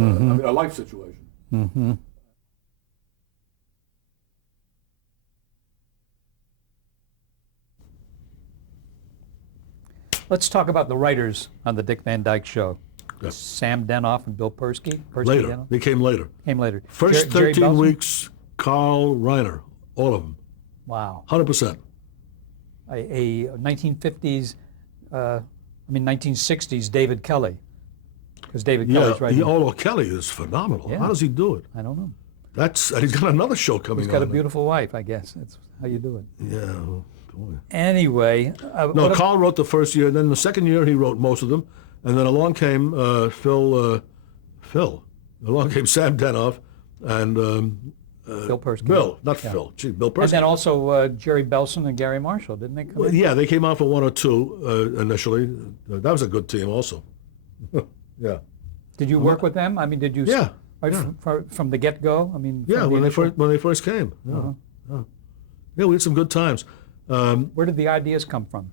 I mean, a life situation. Mm-hmm. Let's talk about the writers on the Dick Van Dyke Show. Yeah. Sam Denoff and Bill Persky. Later. Denoff? They came later. Came later. First Jerry 13 Belson? weeks, Carl Reiner, all of them, Wow. 100%. A 1950s, 1960s David Kelly. Because David Kelly's writing. Kelly is phenomenal. Yeah. How does he do it? I don't know. And he's got another show coming He's on. got a beautiful wife, I guess. That's how you do it. Yeah. Boy. Anyway. No, Carl wrote the first year, and then the second year he wrote most of them, and then along came Phil. Along came Sam Denoff and Bill Persky. Phil. Gee, Bill Persky. And then also Jerry Belson and Gary Marshall, didn't they come in? Yeah, they came out for one or two initially. That was a good team also. Yeah. Did you work with them? I mean, did you? Yeah. Right from the get-go? I mean, Yeah, when they first came. Yeah. Uh-huh. Yeah, we had some good times. Where did the ideas come from?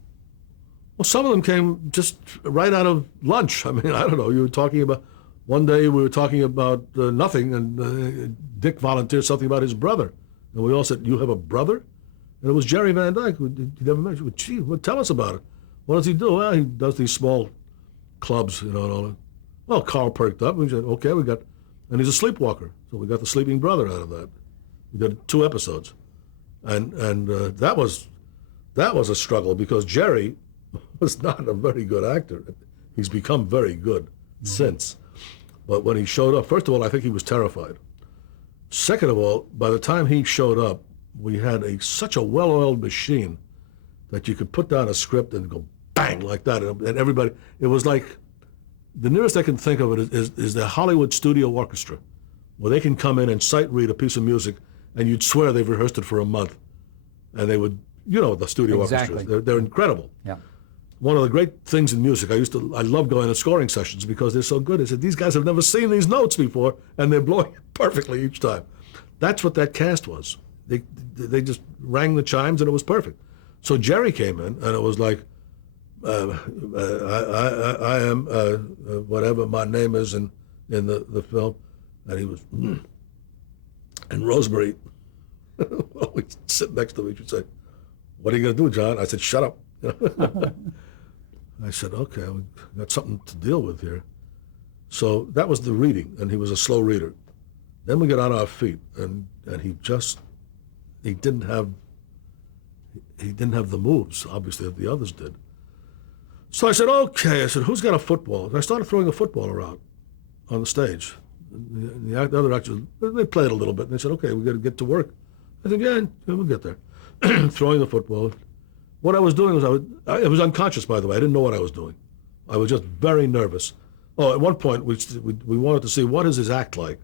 Well, some of them came just right out of lunch. I mean, I don't know. You were talking about, one day we were talking about nothing, and Dick volunteered something about his brother. And we all said, "You have a brother?" And it was Jerry Van Dyke. He never mentioned. Gee, well, tell us about it. What does he do? Well, he does these small clubs, and all that. Well, Carl perked up. We said, okay, and he's a sleepwalker. So we got the sleeping brother out of that. We did 2 episodes. And that was a struggle because Jerry was not a very good actor. He's become very good since. But when he showed up, first of all, I think he was terrified. Second of all, by the time he showed up, we had such a well-oiled machine that you could put down a script and go bang like that. And everybody, it was like, the nearest I can think of it is the Hollywood Studio Orchestra, where they can come in and sight read a piece of music, and you'd swear they've rehearsed it for a month. And they would, the studio Exactly. orchestras, they're incredible. Yeah. One of the great things in music, I love going to scoring sessions because they're so good. I said, these guys have never seen these notes before, and they're blowing it perfectly each time. That's what that cast was. They just rang the chimes, and it was perfect. So Jerry came in, and it was like, I am whatever my name is in the film, and he was, and Rosemary, we'd sit next to me, she'd say, "What are you going to do, John?" I said, "Shut up." I said, "Okay, we got something to deal with here." So that was the reading, and he was a slow reader. Then we got on our feet, and he didn't have the moves, obviously, that the others did. So I said, okay. I said, who's got a football? And I started throwing a football around on the stage. The other actors, they played a little bit, and they said, okay, we got to get to work. I said, yeah, we'll get there. Throwing the football. What I was doing was, it was unconscious, by the way. I didn't know what I was doing. I was just very nervous. Oh, at one point, we wanted to see, what is his act like?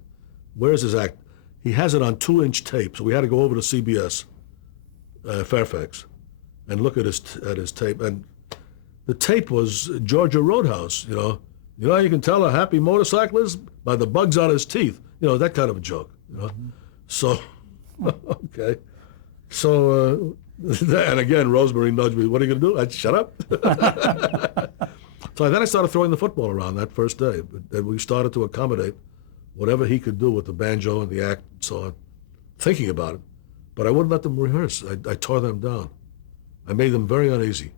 Where is his act? He has it on 2-inch tape, so we had to go over to CBS, Fairfax, and look at his tape. And the tape was Georgia Roadhouse, You know how you can tell a happy motorcyclist? By the bugs on his teeth. That kind of a joke, Mm-hmm. So, okay. So, and again, Rosemary nudged me, what are you going to do? I said, shut up. So then I started throwing the football around that first day. And we started to accommodate whatever he could do with the banjo and the act and so on, thinking about it. But I wouldn't let them rehearse. I tore them down. I made them very uneasy.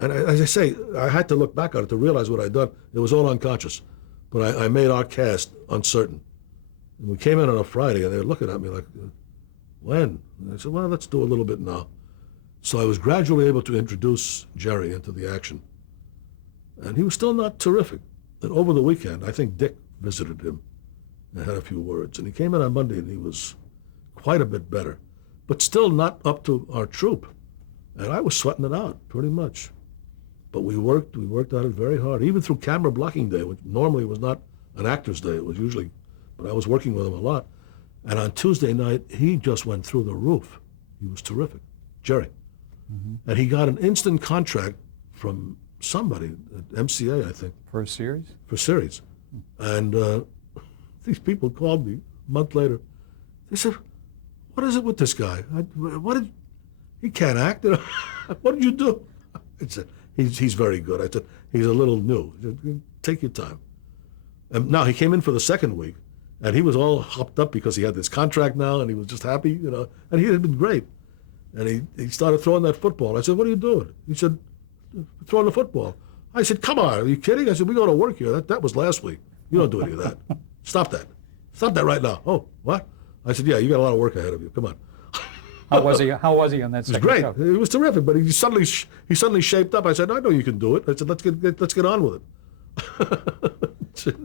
And as I say, I had to look back on it to realize what I'd done. It was all unconscious. But I made our cast uncertain. And we came in on a Friday, and they were looking at me like, when? And I said, well, let's do a little bit now. So I was gradually able to introduce Jerry into the action. And he was still not terrific. And over the weekend, I think Dick visited him and had a few words. And he came in on Monday, and he was quite a bit better, but still not up to our troupe. And I was sweating it out, pretty much. But we worked at it very hard, even through camera blocking day, which normally was not an actor's day. It was usually, but I was working with him a lot. And on Tuesday night, he just went through the roof. He was terrific, Jerry. Mm-hmm. And he got an instant contract from somebody at MCA, I think. For a series? For series. And these people called me a month later. They said, what is it with this guy? He can't act. What did you do? I said, he's very good. I said, he's a little new. Take your time. And now he came in for the second week, and he was all hopped up because he had this contract now, and he was just happy, and he had been great. And he started throwing that football. I said, what are you doing? He said, throwing the football. I said, come on, are you kidding? I said, we go to work here. That was last week. You don't do any of that. Stop that. Stop that right now. Oh, what? I said, yeah, you got a lot of work ahead of you. Come on. How was he on that It was second great. show? It was terrific. But he suddenly shaped up. I said, I know you can do it. I said, let's get on with it.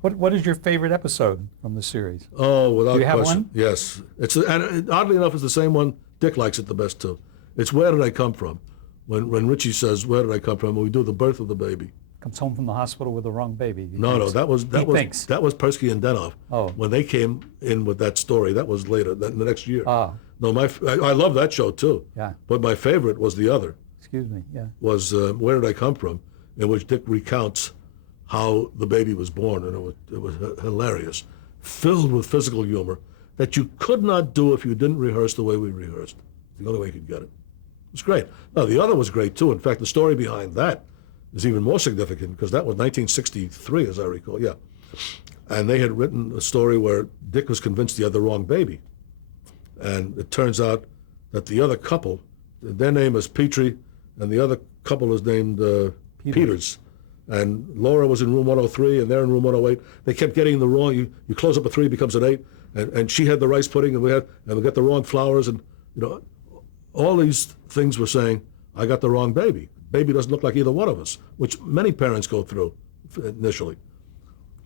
What is your favorite episode from the series? Oh, without Do you have question. one? Yes. And oddly enough, it's the same one. Dick likes it the best too. It's Where Did I Come From? When Richie says, Where did I come from? And we do the birth of the baby. Comes home from the hospital with the wrong baby. No, that was thinks. Persky and Denoff. Oh. When they came in with that story, that was later, the next year. Ah, No, I love that show too. yeah. But my favorite was the other. Excuse me. Yeah. Was Where Did I Come From? In which Dick recounts how the baby was born, and it was hilarious, filled with physical humor that you could not do if you didn't rehearse the way we rehearsed. The only way you could get it. It was great. Now, the other was great too. In fact, the story behind that is even more significant because that was 1963, as I recall, yeah. And they had written a story where Dick was convinced he had the wrong baby. And it turns out that the other couple, their name is Petrie, and the other couple is named Peters. And Laura was in room 103, and they're in room 108. They kept getting the wrong. You close up a 3, it becomes an 8, and she had the rice pudding, and we got the wrong flowers, and all these things were saying, I got the wrong baby. Baby doesn't look like either one of us, which many parents go through initially.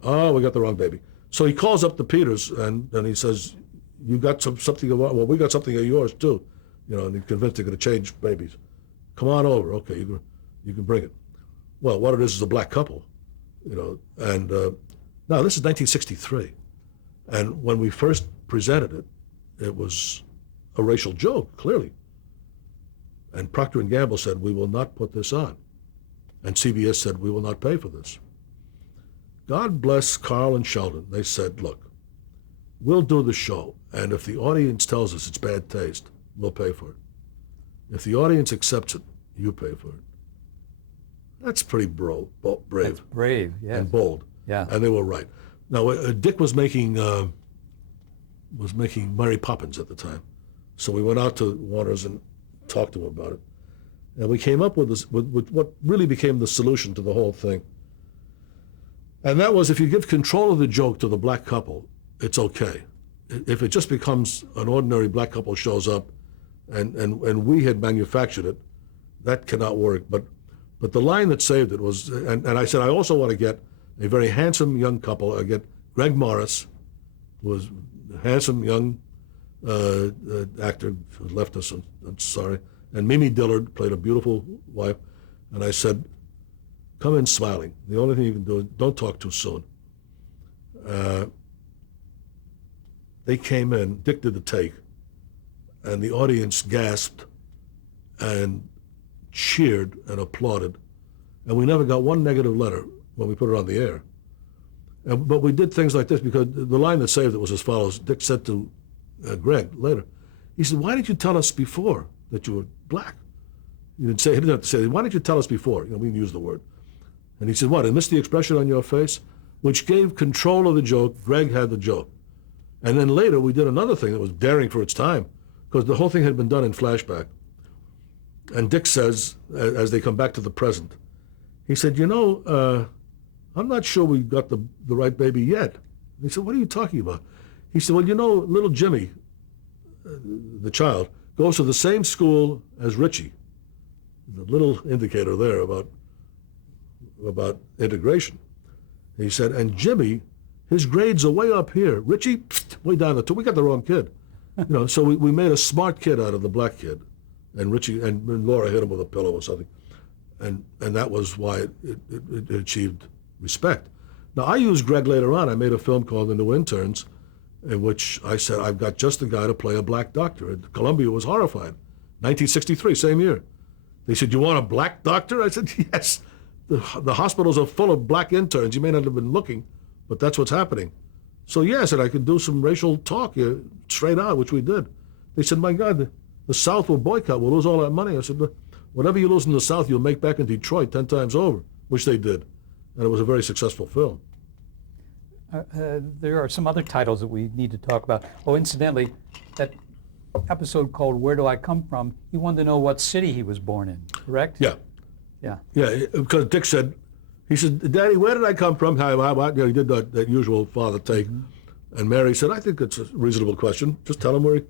Oh, we got the wrong baby. So he calls up the Peters, and he says, you got something of, well, we got something of yours too, and he's convinced they're going to change babies. Come on over, okay, you can bring it. Well, what it is a black couple, and now this is 1963, and when we first presented it, it was a racial joke, clearly. And Procter & Gamble said, we will not put this on. And CBS said, we will not pay for this. God bless Carl and Sheldon. They said, look, we'll do the show, and if the audience tells us it's bad taste, we'll pay for it. If the audience accepts it, you pay for it. That's pretty brave. That's brave, yes. And bold. Yeah. And they were right. Now, Dick was making Mary Poppins at the time. So we went out to Warner's and talked to him about it. And we came up with what really became the solution to the whole thing. And that was, if you give control of the joke to the black couple, it's okay. If it just becomes an ordinary black couple shows up and we had manufactured it, that cannot work. But the line that saved it was, and I said, I also want to get a very handsome young couple. I get Greg Morris, who was a handsome young actor who left us, I'm sorry, and Mimi Dillard played a beautiful wife. And I said, come in smiling. The only thing you can do is don't talk too soon. They came in, Dick did the take, and the audience gasped and cheered and applauded. And we never got one negative letter when we put it on the air. But we did things like this because the line that saved it was as follows. Dick said to Greg later, he said, why didn't you tell us before that you were black? He didn't have to say, why didn't you tell us before? We didn't use the word. And he said, what, I missed the expression on your face? Which gave control of the joke. Greg had the joke. And then later we did another thing that was daring for its time because the whole thing had been done in flashback. And Dick says, as they come back to the present, he said, I'm not sure we got the right baby yet. And he said, what are you talking about? He said, well, little Jimmy, the child, goes to the same school as Richie. The little indicator there about integration. He said, and Jimmy, his grades are way up here. Richie, way down the top. We got the wrong kid. So we made a smart kid out of the black kid. And Richie and Laura hit him with a pillow or something. And that was why it achieved respect. Now, I used Greg later on. I made a film called The New Interns, in which I said, I've got just the guy to play a black doctor. And Columbia was horrified. 1963, same year. They said, you want a black doctor? I said, yes. The hospitals are full of black interns. You may not have been looking, but that's what's happening. So, yeah, I said, I could do some racial talk here, straight out, which we did. They said, my God, the South will boycott. We'll lose all that money. I said, whatever you lose in the South, you'll make back in Detroit 10 times over, which they did. And it was a very successful film. There are some other titles that we need to talk about. Oh, incidentally, that episode called "Where Do I Come From?" He wanted to know what city he was born in. Correct? Yeah. Yeah. Yeah, because Dick said, he said, "Daddy, where did I come from?" You know, he did that usual father take. And Mary said, "I think it's a reasonable question. Just tell him where he..."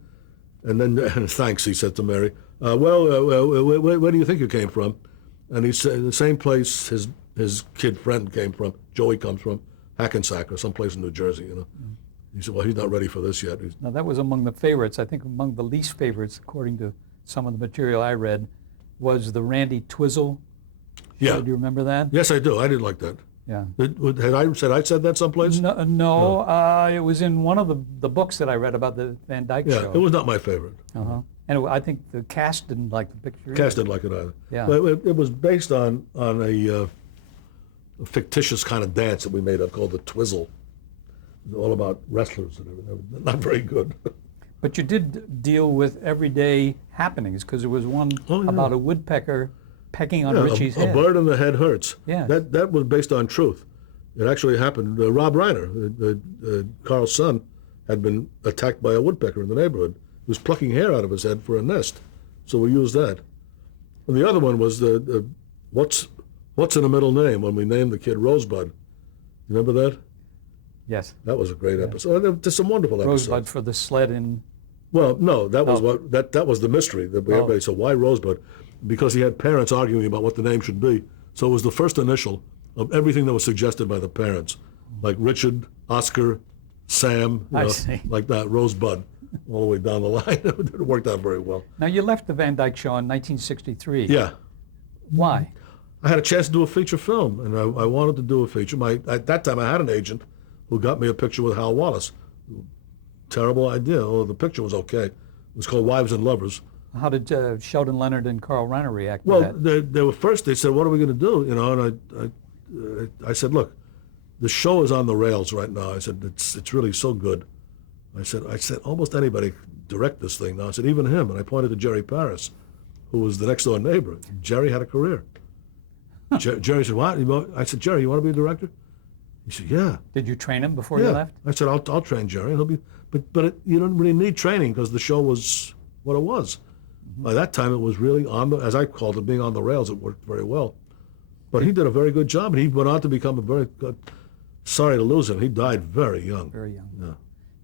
And then, "Thanks," he said to Mary. Where do you think you came from?" And he said, "The same place his kid friend came from. Joey comes from Hackensack or someplace in New Jersey, you know." He said, "Well, he's not ready for this yet." Now, that was among the favorites. I think among the least favorites, according to some of the material I read, was the Randy Twizzle. Yeah. Do you remember that? Yes, I do. I didn't like that. Yeah. Had I said that someplace? No, it was in one of the books that I read about the Van Dyke Yeah, Show. it was not my favorite. Uh-huh. And I think the cast didn't like the picture. Cass didn't like it either. Yeah. But it was based on a fictitious kind of dance that we made up called the Twizzle. It was all about wrestlers and everything. Not very good. But you did deal with everyday happenings, because there was one about a woodpecker pecking on Richie's a head. bird in the head hurts. Yeah. That was based on truth. It actually happened. Rob Reiner, Carl's son, had been attacked by a woodpecker in the neighborhood. He was plucking hair out of his head for a nest. So we used that. And the other one was the what's in a middle name, when we named the kid Rosebud. You remember that? Yes. That was a great episode. There's some wonderful episodes. Rosebud for the sled in. Well, no, that was that was the mystery. Everybody said, "Why Rosebud?" Because he had parents arguing about what the name should be. So it was the first initial of everything that was suggested by the parents, like Richard, Oscar, Sam, I see. like that, Rosebud, all the way down the line. It worked out very well. Now, you left the Van Dyke Show in 1963. Yeah. Why? I had a chance to do a feature film, and I wanted to do a feature. At that time, I had an agent who got me a picture with Hal Wallace. Terrible idea. Oh, the picture was okay. It was called Wives and Lovers. How did Sheldon Leonard and Carl Reiner react to Well, that? they were first. They said, "What are we going to do?" You know, and I said, "Look, the show is on the rails right now." I said, "It's really so good." I said, "Almost anybody can direct this thing now." I said, "Even him." And I pointed to Jerry Paris, who was the next door neighbor. Jerry had a career. Jerry said, "What?" I said, "Jerry, you want to be a director?" He said, "Yeah." Did you train him before you left? I said, "I'll train Jerry. He'll be." But you don't really need training because the show was what it was. By that time, it was really as I called it, being on the rails. It worked very well. But he did a very good job, and he went on to become a very good. Sorry to lose him. He died very young. Very young. Yeah.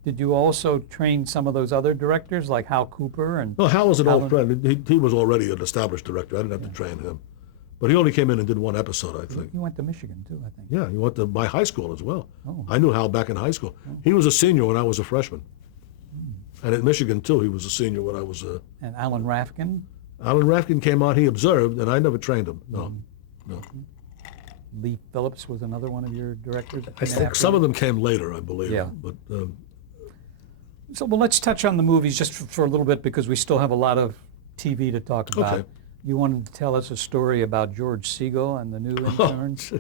Did you also train some of those other directors, like Hal Cooper? And No, Hal was an Alan- old friend. He was already an established director. I didn't have to train him. But he only came in and did one episode, I think. You went to Michigan, too, I think. Yeah, he went to my high school as well. Oh. I knew Hal back in high school. He was a senior when I was a freshman. And at Michigan, too, he was a senior when I was a... And Alan Rafkin? Alan Rafkin came on, he observed, and I never trained him. No. Lee Phillips was another one of your directors? I think some of them came later, I believe. Yeah. But So, well, let's touch on the movies just for a little bit, because we still have a lot of TV to talk about. Okay. You wanted to tell us a story about George Segal and the new interns?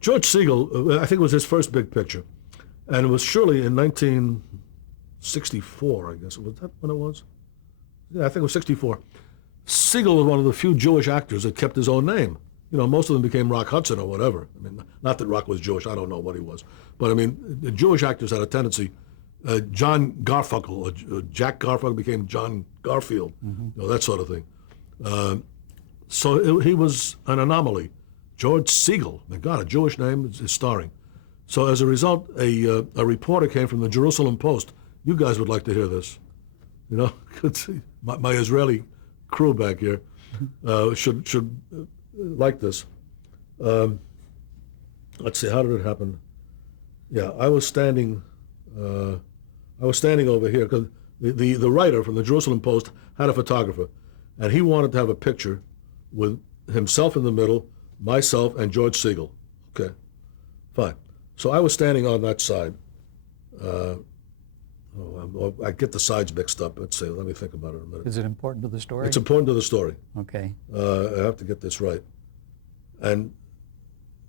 George Segal, I think it was his first big picture. And it was surely in 1964, I guess. Was that when it was? Yeah, I think it was 64. Segal was one of the few Jewish actors that kept his own name. You know, most of them became Rock Hudson or whatever. I mean, not that Rock was Jewish. I don't know what he was. But, I mean, the Jewish actors had a tendency. John Garfunkel, Jack Garfunkel became John Garfield, you know, that sort of thing. So he was an anomaly. George Segal, my God, a Jewish name is starring. So as a result, a reporter came from the Jerusalem Post. You guys would like to hear this. You know, my Israeli crew back here should like this. Let's see, how did it happen? Yeah, I was standing over here because the writer from the Jerusalem Post had a photographer, and he wanted to have a picture with himself in the middle, myself, and George Segal. Okay, fine. So I was standing on that side. I get the sides mixed up. Let's see. Let me think about it a minute. Is it important to the story? It's important to the story. Okay. I have to get this right. And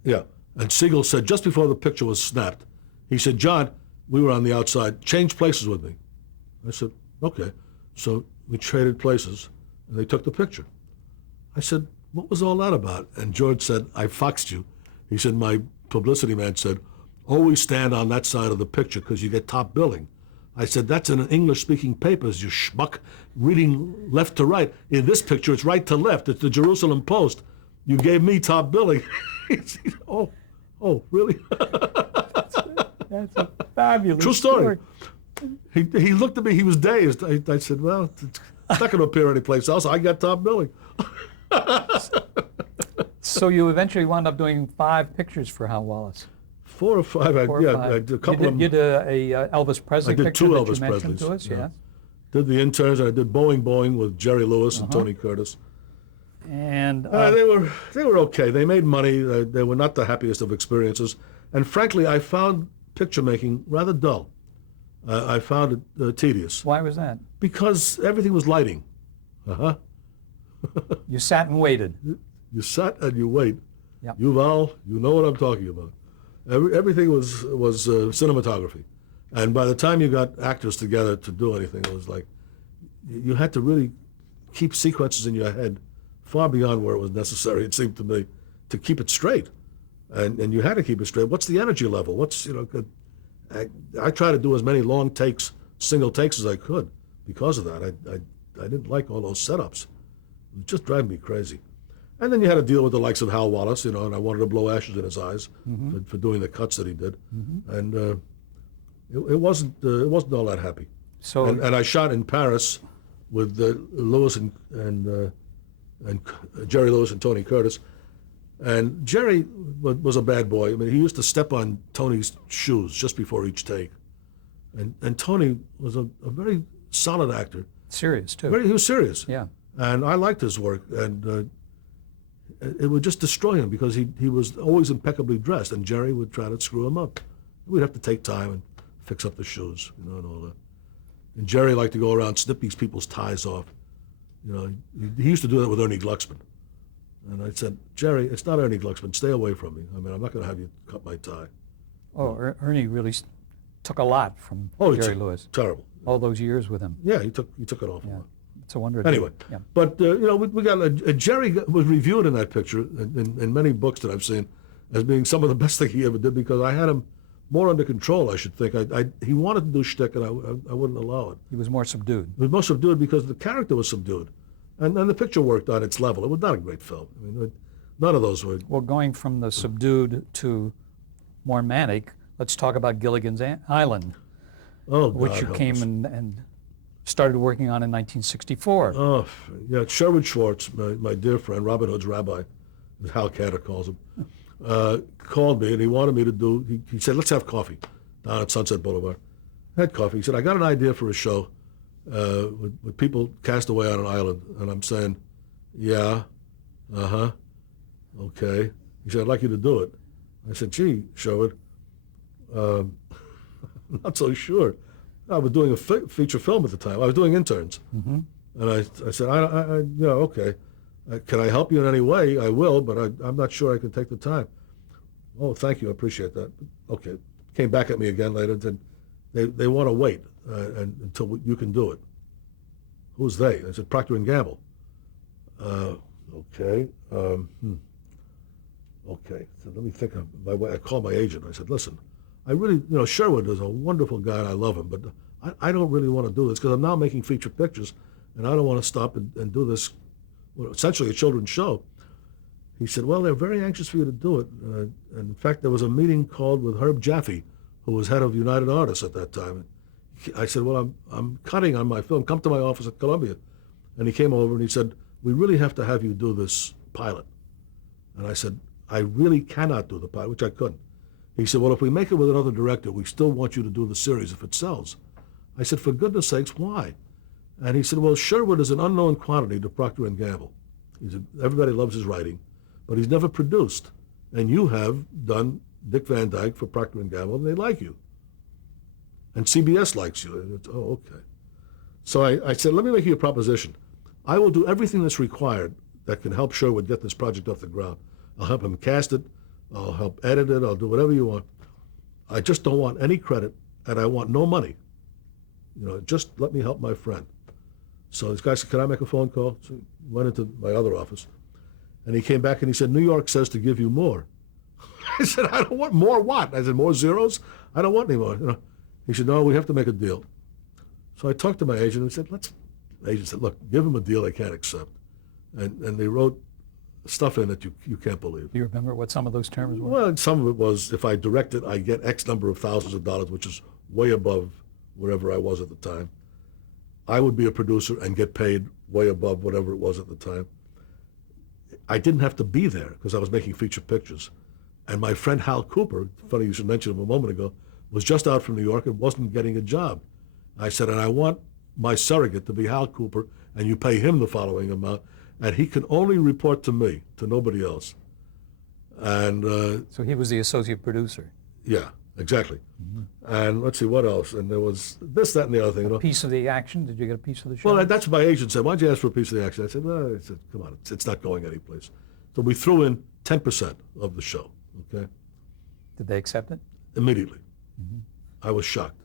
yeah, and Segal said just before the picture was snapped, he said, "John, we were on the outside. Change places with me." I said, "Okay." So we traded places, and they took the picture. I said, "What was all that about?" And George said, "I foxed you." He said, "My publicity man said, always stand on that side of the picture because you get top billing. I said, that's in English-speaking papers, you schmuck, reading left to right. In this picture, it's right to left. It's the Jerusalem Post. You gave me top billing. Oh, really? That's a fabulous True story. He looked at me, he was dazed. I said, well, it's not going to appear anyplace else. I got top billing. So you eventually wound up doing 5 pictures for Hal Wallace. 4 or 5, 4 or 5. I did a couple of them. You did a Elvis Presley I did picture 2 that Elvis you mentioned Presleys, to us, yeah. yes. Did the interns, and I did Boeing with Jerry Lewis and Tony Curtis. And They were okay. They made money. They were not the happiest of experiences. And frankly, I found picture making rather dull. I found it tedious why was that? because everything was lighting. You sat and waited. You sat and you wait. Yep. Yuval, you know what I'm talking about. Everything was cinematography. And by the time you got actors together to do anything, it was like you had to really keep sequences in your head far beyond where it was necessary, it seemed to me, to keep it straight. And you had to keep it straight. What's the energy level? I try to do as many long takes, single takes as I could because of that. I didn't like all those setups. It was just driving me crazy. And then you had to deal with the likes of Hal Wallace, and I wanted to blow ashes in his eyes for doing the cuts that he did. And it wasn't all that happy. So And I shot in Paris with Lewis and Jerry Lewis and Tony Curtis. And Jerry was a bad boy. I mean, he used to step on Tony's shoes just before each take. And Tony was a very solid actor. serious too. He was serious. Yeah. And I liked his work. And it would just destroy him because he was always impeccably dressed. And Jerry would try to screw him up. We'd have to take time and fix up the shoes, and all that. And Jerry liked to go around, snip these people's ties off. He used to do that with Ernie Glucksman. And I said, Jerry, it's not Ernie Glucksman. Stay away from me. I mean, I'm not going to have you cut my tie. Oh, Ernie really took a lot from It's Jerry Lewis. terrible. All those years with him. Yeah, he took it off. Yeah. It's a wonder. Anyway, Yeah. but we got Jerry was reviewed in that picture in many books that I've seen as being some of the best thing he ever did because I had him more under control, I should think. He wanted to do shtick, and I wouldn't allow it. He was more subdued. It was more subdued because the character was subdued, and the picture worked on its level. It was not a great film. I mean, none of those were. Well, going from the subdued to more manic, let's talk about Gilligan's Island, Oh, God, which you help came us. and started working on in 1964. Oh, yeah, Sherwood Schwartz, my dear friend, Robin Hood's rabbi, as Hal Catter calls him, called me and he wanted me to do, he said, let's have coffee down at Sunset Boulevard. I had coffee. He said, I got an idea for a show with people cast away on an island. And I'm saying, yeah, okay. He said, I'd like you to do it. I said, gee, Sherwood, I'm not so sure. I was doing a feature film at the time. I was doing interns. And I said, okay. Can I help you in any way? I will, but I'm not sure I can take the time. Oh, thank you. I appreciate that. Okay. Came back at me again later and said, they want to wait until you can do it. Who's they? I said, Procter & Gamble. Okay. Okay. So let me think of my way. I called my agent. I said, listen, I really, Sherwood is a wonderful guy and I love him, but I don't really want to do this because I'm now making feature pictures and I don't want to stop and do this, essentially a children's show. He said, well, they're very anxious for you to do it. And in fact, there was a meeting called with Herb Jaffe, who was head of United Artists at that time. I said, well, I'm cutting on my film. Come to my office at Columbia. And he came over and he said, we really have to have you do this pilot. And I said, I really cannot do the pilot, which I couldn't. He said, well, if we make it with another director, we still want you to do the series if it sells. I said, for goodness sakes, why? And he said, well, Sherwood is an unknown quantity to Procter & Gamble. He said, everybody loves his writing, but he's never produced. And you have done Dick Van Dyke for Procter & Gamble, and they like you. And CBS likes you. And it's, oh, okay. So I said, let me make you a proposition. I will do everything that's required that can help Sherwood get this project off the ground. I'll help him cast it. I'll help edit it. I'll do whatever you want. I just don't want any credit, and I want no money. Just let me help my friend. So this guy said, can I make a phone call? So he went into my other office, and he came back and he said, New York says to give you more. I said, I don't want more what? I said, more zeros? I don't want any more. You know. He said, no, we have to make a deal. So I talked to my agent and said, the agent said, look, give them a deal they can't accept. And they wrote stuff in that you can't believe. Do you remember what some of those terms were? Well, some of it was, if I direct it, I get X number of thousands of dollars, which is way above wherever I was at the time. I would be a producer and get paid way above whatever it was at the time. I didn't have to be there because I was making feature pictures. And my friend Hal Cooper, funny you should mention him a moment ago, was just out from New York and wasn't getting a job. I said, and I want my surrogate to be Hal Cooper, and you pay him the following amount, and he can only report to me, to nobody else. And So he was the associate producer. yeah, exactly. And let's see, what else? And there was this, that, and the other thing. You know? Piece of the action? Did you get a piece of the show? Well, that's what my agent said. Why don't you ask for a piece of the action? I said, well, I said, come on, it's not going anyplace. So we threw in 10% of the show, okay? Did they accept it? Immediately. I was shocked.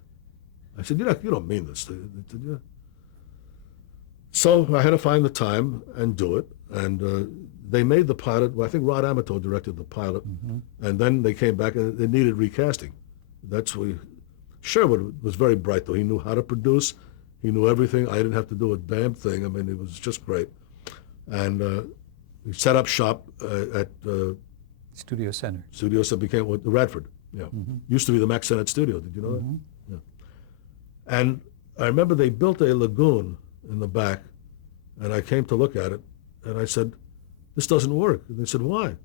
I said, you don't mean this. Did you? So I had to find the time and do it. And they made the pilot. Well, I think Rod Amato directed the pilot. And then they came back and they needed recasting. Sherwood was very bright, though. He knew how to produce. He knew everything. I didn't have to do a damn thing. I mean, it was just great. And we set up shop at Studio Center. studios that became the Radford. Yeah, used to be the Max Sennett studio. Did you know that? Yeah. And I remember they built a lagoon in the back, and I came to look at it, and I said, "This doesn't work." And they said, "Why?"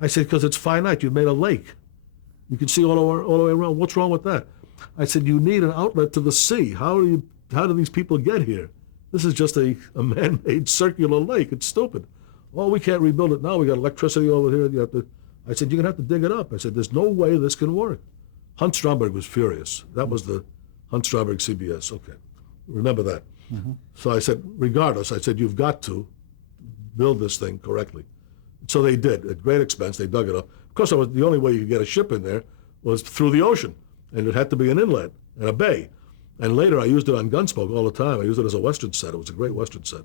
I said, "Because it's finite. You made a lake. You can see all the way around. What's wrong with that?" I said, "You need an outlet to the sea. How do these people get here? This is just a man-made circular lake. It's stupid. Oh, we can't rebuild it now. We got electricity over here. You have to." I said, "You're going to have to dig it up." I said, "There's no way this can work." Hunt Stromberg was furious. That was the Hunt Stromberg CBS. Okay, remember that. So I said, regardless, I said, you've got to build this thing correctly. So they did. At great expense, they dug it up. Of course, the only way you could get a ship in there was through the ocean, and it had to be an inlet and a bay. And later, I used it on Gunsmoke all the time. I used it as a Western set. It was a great Western set.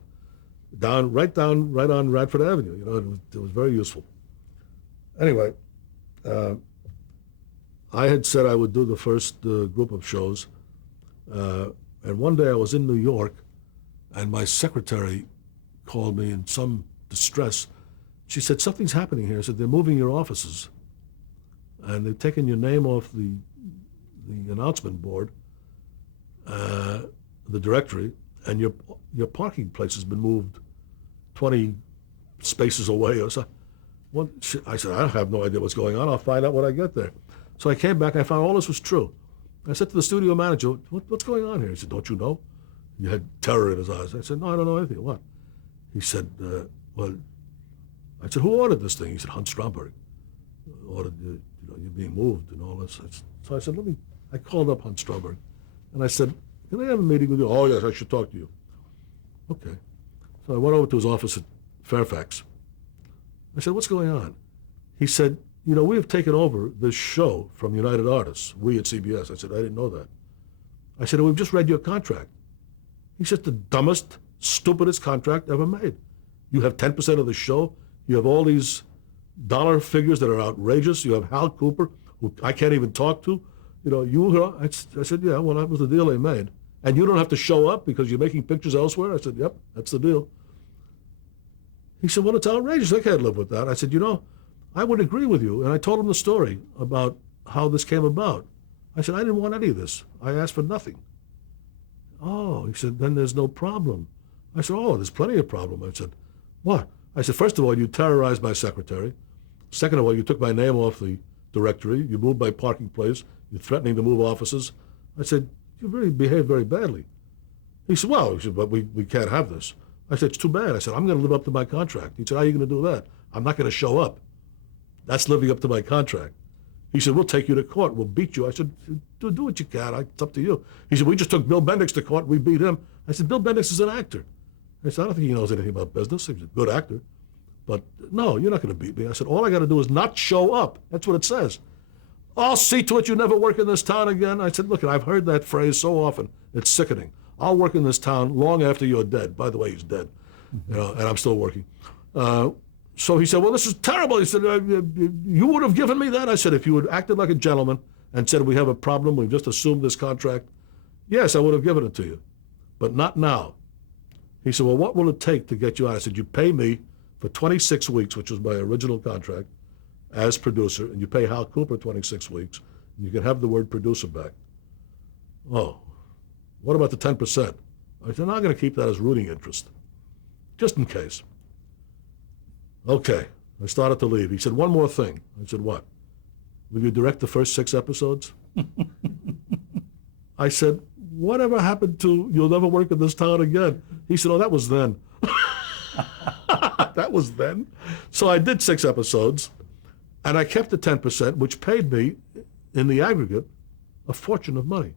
Right on Radford Avenue. You know, it was very useful. Anyway, I had said I would do the first group of shows, and one day I was in New York, and my secretary called me in some distress. She said, "Something's happening here." I said, "They're moving your offices, and they've taken your name off the announcement board, the directory, and your parking place has been moved 20 spaces away or so." I said, "I have no idea what's going on. I'll find out when I get there." So I came back and I found all this was true. I said to the studio manager, what's going on here? He said, "Don't you know?" He had terror in his eyes. I said, "No, I don't know anything." "What?" He said, "Well," I said, "Who ordered this thing?" He said, "Hunt Stromberg ordered you being moved and all this." So I said, I called up Hunt Stromberg and I said, "Can I have a meeting with you?" "Oh, yes, I should talk to you." Okay. So I went over to his office at Fairfax. I said, "What's going on?" He said, "We have taken over this show from United Artists, we at CBS." I said, "I didn't know that." I said, "We've just read your contract." He said, "The dumbest, stupidest contract ever made. You have 10% of the show. You have all these dollar figures that are outrageous. You have Hal Cooper, who I can't even talk to. I said, "Yeah, well, that was the deal they made. And you don't have to show up because you're making pictures elsewhere?" I said, "Yep, that's the deal." He said, "Well, it's outrageous. I can't live with that." I said, "I would agree with you." And I told him the story about how this came about. I said, "I didn't want any of this. I asked for nothing." "Oh," he said, "then there's no problem." I said, "Oh, there's plenty of problem." I said, "What?" I said, "First of all, you terrorized my secretary. Second of all, you took my name off the directory. You moved my parking place. You're threatening to move offices." I said, "You really behaved very badly." He said, "But we can't have this." I said, "It's too bad." I said, "I'm going to live up to my contract." He said, "How are you going to do that?" "I'm not going to show up. That's living up to my contract." He said, "We'll take you to court. We'll beat you." I said, Do what you can. It's up to you." He said, "We just took Bill Bendix to court. We beat him." I said, "Bill Bendix is an actor." I said, "I don't think he knows anything about business. He's a good actor. But no, you're not going to beat me." I said, "All I got to do is not show up." That's what it says. "I'll see to it you never work in this town again." I said, "Look, I've heard that phrase so often. It's sickening. I'll work in this town long after you're dead." By the way, he's dead, and I'm still working. So he said, well, this is terrible. He said, you would have given me that? I said, if you had acted like a gentleman and said, we have a problem, we've just assumed this contract, yes, I would have given it to you, but not now. He said, well, what will it take to get you out? I said, you pay me for 26 weeks, which was my original contract, as producer, and you pay Hal Cooper 26 weeks, and you can have the word producer back. Oh, what about the 10%? I said, I'm not going to keep that as rooting interest, just in case. Okay, I started to leave. He said, one more thing. I said, what? Will you direct the first 6 episodes? I said, whatever happened to you'll never work in this town again? He said, oh, that was then. That was then. So I did 6 episodes, and I kept the 10%, which paid me, in the aggregate, a fortune of money.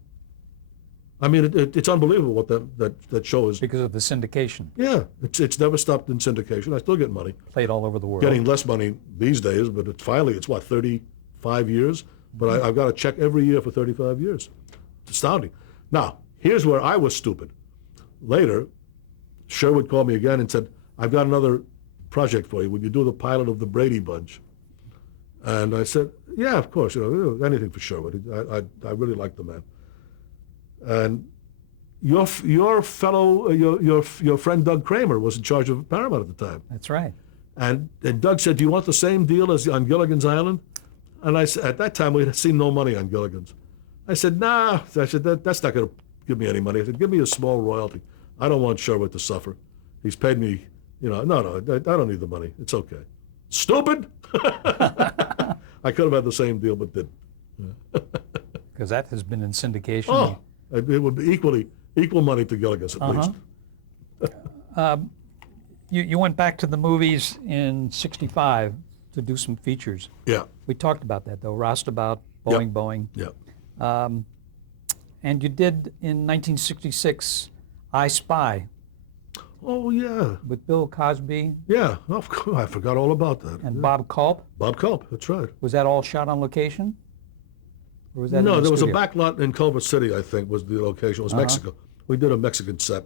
I mean, it's unbelievable what that show is. Because of the syndication. Yeah, it's never stopped in syndication. I still get money. Played all over the world. Getting less money these days, but it's what, 35 years? But I've got a check every year for 35 years. It's astounding. Now, here's where I was stupid. Later, Sherwood called me again and said, I've got another project for you. Would you do the pilot of the Brady Bunch? And I said, yeah, of course. Anything for Sherwood. I really like the man. And your fellow, your friend Doug Kramer was in charge of Paramount at the time. That's right. And Doug said, do you want the same deal as on Gilligan's Island? And I said, at that time, we had seen no money on Gilligan's. I said, nah. I said, that's not going to give me any money. I said, give me a small royalty. I don't want Sherwood to suffer. He's paid me, no, I don't need the money. It's okay. Stupid! I could have had the same deal, but didn't. Because that has been in syndication. Oh, it would be equal money to Gilligan's at least. You went back to the movies in '65 to do some features. Yeah. We talked about that, though. Roustabout, Boing. Yeah. And you did, in 1966, I Spy Oh, yeah. with Bill Cosby Yeah, of course. I forgot all about that. and Yeah. Bob Culp. Bob Culp, that's right. Was that all shot on location? Or was that No, in the there was a studio? back lot in Culver City, I think, was the location. It was Mexico. We did a Mexican set.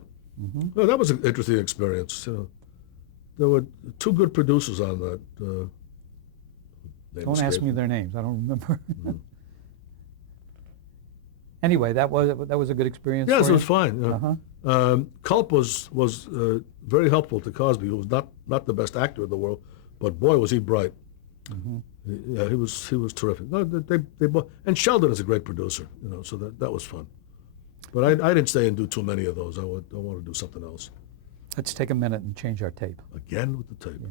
Well, that was an interesting experience. There were 2 good producers on that. Name Don't ask escaped me their names. I don't remember. Anyway, that was a good experience. Yes, for it you? was fine. Yeah. Culp was very helpful to Cosby, who was not the best actor in the world, but boy was he bright. Yeah, he was terrific. No, they both, and Sheldon is a great producer, so that was fun. But I didn't stay and do too many of those. I want to do something else. Let's take a minute and change our tape. Again with the tape. Yes.